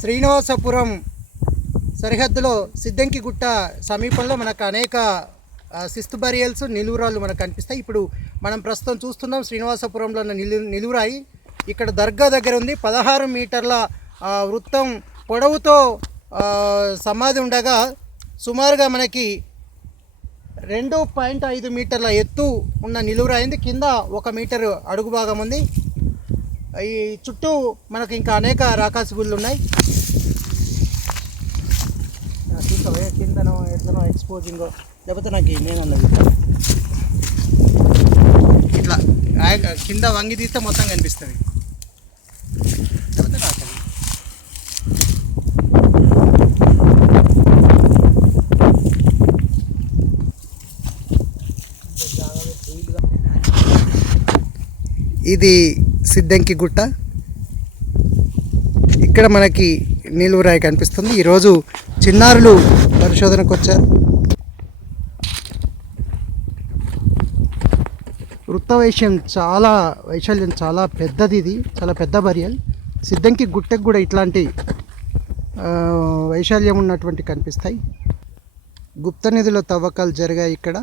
శ్రీనివాసపురం సరిహద్దులో సిద్దంకిగుట్ట సమీపంలో మనకు అనేక సిస్తు బరియల్స్ నిలువురాళ్ళు మనకు కనిపిస్తాయి. ఇప్పుడు మనం ప్రస్తుతం చూస్తున్నాం శ్రీనివాసపురంలో ఉన్న నిలువురాయి. ఇక్కడ దర్గా దగ్గర ఉంది. 16 మీటర్ల వృత్తం పొడవుతో సమాధి ఉండగా సుమారుగా మనకి 2.5 మీటర్ల ఎత్తు ఉన్న నిలువురాయింది. కింద 1 మీటర్ అడుగు భాగం ఉంది. ఈ చుట్టూ మనకు ఇంకా అనేక రాకాసి గుళ్ళు ఉన్నాయి. కిందనో ఎట్లనో ఎక్స్పోజింగ్ లేకపోతే నాకు నేనన్నది ఇట్లా కింద వంగి తీస్తే మొత్తం కనిపిస్తుంది. లేకపోతే రాకండి. ఇది సిద్దంకిగుట్ట. ఇక్కడ మనకి నిలువురాయి కనిపిస్తుంది. ఈరోజు చిన్నారులు పరిశోధనకు వచ్చారు. వృత్త వైశాల్యం చాలా పెద్దది. ఇది చాలా పెద్ద బరియల్. సిద్దంకిగుట్టకు కూడా ఇట్లాంటి వైశాల్యం ఉన్నటువంటి కనిపిస్తాయి. గుప్త నిధుల తవ్వకాలు జరిగాయి ఇక్కడ.